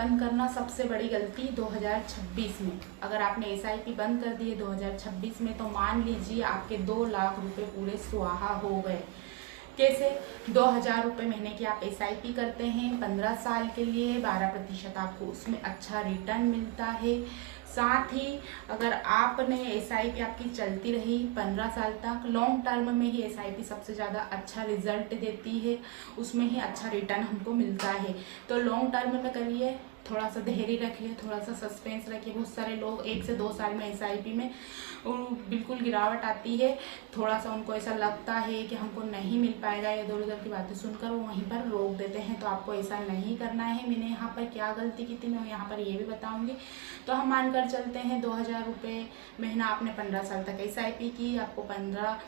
बंद करना सबसे बड़ी गलती 2026 में। अगर आपने एसआईपी बंद कर दी है 2026 में, तो मान लीजिए आपके 2 लाख रुपए पूरे स्वाहा हो गए। कैसे? 2,000 रुपये महीने की आप एसआईपी करते हैं 15 साल के लिए, 12% आपको उसमें अच्छा रिटर्न मिलता है। साथ ही अगर आपने एसआईपी आपकी चलती रही 15 साल तक, लॉन्ग टर्म में ही एसआईपी सबसे ज़्यादा अच्छा रिजल्ट देती है, उसमें ही अच्छा रिटर्न हमको मिलता है। तो लॉन्ग टर्म में करिए, थोड़ा सा धैर्य रखिए, थोड़ा सा सस्पेंस रखिए। बहुत सारे लोग 1 से 2 साल में एसआईपी में बिल्कुल गिरावट आती है, थोड़ा सा उनको ऐसा लगता है कि हमको नहीं मिल पाएगा, या इधर उधर की बातें सुनकर वो वहीं पर रोक देते हैं। तो आपको ऐसा नहीं करना है। मैंने यहाँ पर क्या गलती की थी मैं यहाँ पर ये भी बताऊँगी। तो हम मानकर चलते हैं 2,000 रुपये महीना आपने 15 साल तक एसआईपी की, आपको 15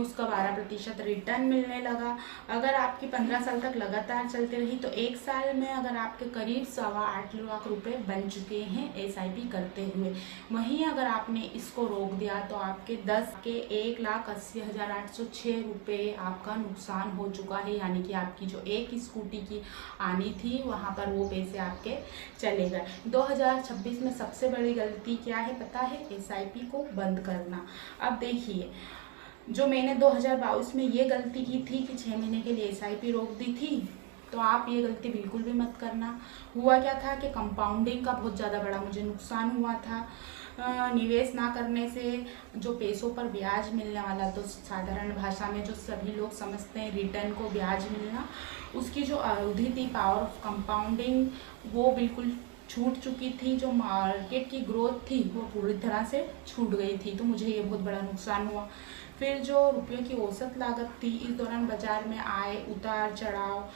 उसका 12% रिटर्न मिलने लगा। अगर आपकी 15 साल तक लगातार चलती रही तो 1 साल में अगर आपके करीब 8.25 लाख रुपए बन चुके हैं एसआईपी करते हुए। वहीं अगर आपने इसको रोक दिया तो आपके 10 के 1,80,806 रुपये आपका नुकसान हो चुका है। यानी कि आपकी जो एक स्कूटी की आनी थी वहाँ पर वो पैसे आपके चले गए। 2026 में सबसे बड़ी गलती क्या है पता है? एसआईपी को बंद करना। अब देखिए, जो मैंने 2022 में ये गलती की थी कि 6 महीने के लिए एसआईपी रोक दी थी, तो आप ये गलती बिल्कुल भी मत करना। हुआ क्या था कि कंपाउंडिंग का बहुत ज़्यादा बड़ा मुझे नुकसान हुआ था। निवेश ना करने से जो पैसों पर ब्याज मिलने वाला, तो साधारण भाषा में जो सभी लोग समझते हैं रिटर्न को ब्याज मिलना, उसकी जो अवधि थी पावर ऑफ कंपाउंडिंग, वो बिल्कुल छूट चुकी थी। जो मार्केट की ग्रोथ थी वो पूरी तरह से छूट गई थी, तो मुझे ये बहुत बड़ा नुकसान हुआ। फिर जो रुपयों की औसत लागत थी, इस दौरान बाजार में आए उतार चढ़ाव,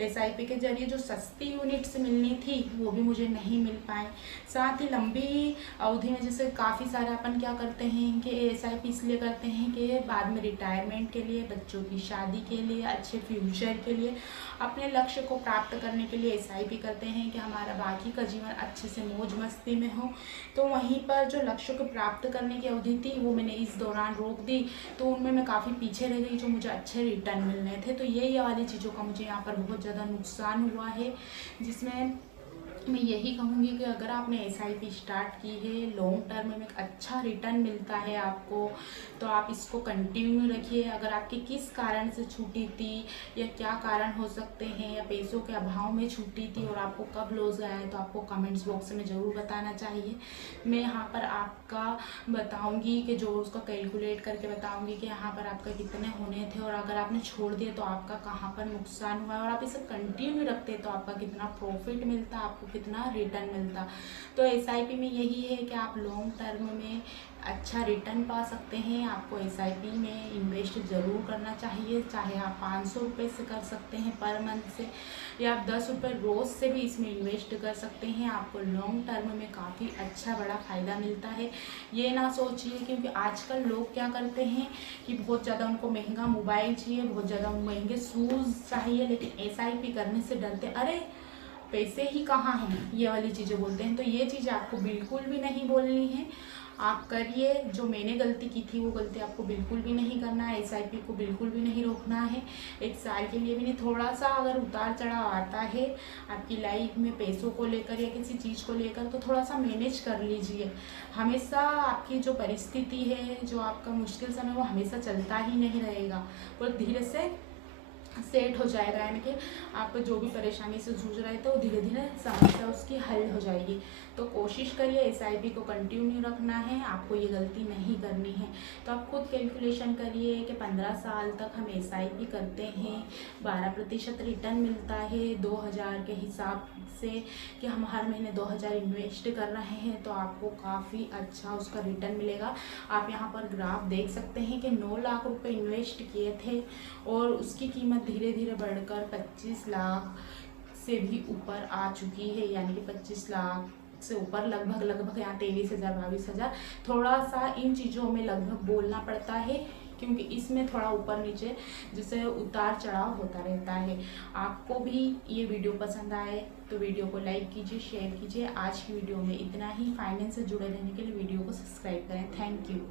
एसआईपी के जरिए जो सस्ती यूनिट्स मिलनी थी वो भी मुझे नहीं मिल पाए। साथ ही लंबी अवधि में जैसे काफ़ी सारे अपन क्या करते हैं कि एसआईपी इसलिए करते हैं कि बाद में रिटायरमेंट के लिए, बच्चों की शादी के लिए, अच्छे फ्यूचर के लिए, अपने लक्ष्य को प्राप्त करने के लिए एसआईपी करते हैं कि हमारा बाकी का जीवन अच्छे से मौज मस्ती में हो। तो वहीं पर जो लक्ष्य को प्राप्त करने की अवधि थी वो मैंने इस दौरान रोक दी, तो उनमें मैं काफ़ी पीछे रह गई जो मुझे अच्छे रिटर्न मिलने थे। तो ये वाली चीज़ों का मुझे यहाँ पर बहुत ज़्यादा नुकसान हुआ है, जिसमें मैं यही कहूँगी कि अगर आपने एसआईपी स्टार्ट की है, लॉन्ग टर्म में एक अच्छा रिटर्न मिलता है आपको, तो आप इसको कंटिन्यू रखिए। अगर आपकी किस कारण से छूटी थी या क्या कारण हो सकते हैं, या पैसों के अभाव में छूटी थी और आपको कब लॉस गया है, तो आपको कमेंट्स बॉक्स में ज़रूर बताना चाहिए। मैं यहाँ पर आपका बताऊँगी कि जो उसका कैलकुलेट करके बताऊँगी कि यहाँ पर आपका कितने होने थे, और अगर आपने छोड़ दिए तो आपका कहाँ पर नुकसान हुआ है, और आप इसे कंटिन्यू रखते तो आपका कितना प्रॉफिट मिलता, आपको कितना रिटर्न मिलता। तो एसआईपी में यही है कि आप लॉन्ग टर्म में अच्छा रिटर्न पा सकते हैं। आपको एसआईपी में इन्वेस्ट ज़रूर करना चाहिए, चाहे आप 500 रुपये से कर सकते हैं पर मंथ से, या आप 10 रुपये रोज़ से भी इसमें इन्वेस्ट कर सकते हैं। आपको लॉन्ग टर्म में काफ़ी अच्छा बड़ा फ़ायदा मिलता है। ये ना सोचिए, क्योंकि आजकल लोग क्या करते हैं कि बहुत ज़्यादा उनको महंगा मोबाइल चाहिए, बहुत ज़्यादा महंगे शूज़ चाहिए, लेकिन एसआईपी करने से डरते, अरे पैसे ही कहाँ हैं, ये वाली चीज़ें बोलते हैं। तो ये चीज़ आपको बिल्कुल भी नहीं बोलनी है। आप करिए, जो मैंने गलती की थी वो गलती आपको बिल्कुल भी नहीं करना है। एसआईपी को बिल्कुल भी नहीं रोकना है, 1 साल के लिए भी नहीं। थोड़ा सा अगर उतार चढ़ाव आता है आपकी लाइफ में पैसों को लेकर या किसी चीज़ को लेकर, तो थोड़ा सा मैनेज कर लीजिए। हमेशा आपकी जो परिस्थिति है, जो आपका मुश्किल समय, वो हमेशा चलता ही नहीं रहेगा, वो धीरे से सेट हो जाएगा। यानी कि आप जो भी परेशानी से जूझ रहे थे वो धीरे धीरे समस्या उसकी हल हो जाएगी। तो कोशिश करिए एसआईपी को कंटिन्यू रखना है, आपको ये गलती नहीं करनी है। तो आप खुद कैलकुलेशन करिए कि 15 साल तक हम एसआईपी करते हैं, 12% रिटर्न मिलता है 2,000 के हिसाब से, कि हम हर महीने 2,000 इन्वेस्ट कर रहे हैं, तो आपको काफ़ी अच्छा उसका रिटर्न मिलेगा। आप यहाँ पर ग्राफ देख सकते हैं कि 9 लाख रुपए इन्वेस्ट किए थे और उसकी कीमत धीरे धीरे बढ़कर 25 लाख से भी ऊपर आ चुकी है। यानी कि 25 लाख से ऊपर लगभग यहाँ 23,000 22,000। थोड़ा सा इन चीज़ों में लगभग बोलना पड़ता है, क्योंकि इसमें थोड़ा ऊपर नीचे जैसे उतार चढ़ाव होता रहता है। आपको भी ये वीडियो पसंद आए तो वीडियो को लाइक कीजिए, शेयर कीजिए। आज की वीडियो में इतना ही। फाइनेंस से जुड़े रहने के लिए वीडियो को सब्सक्राइब करें। Thank you.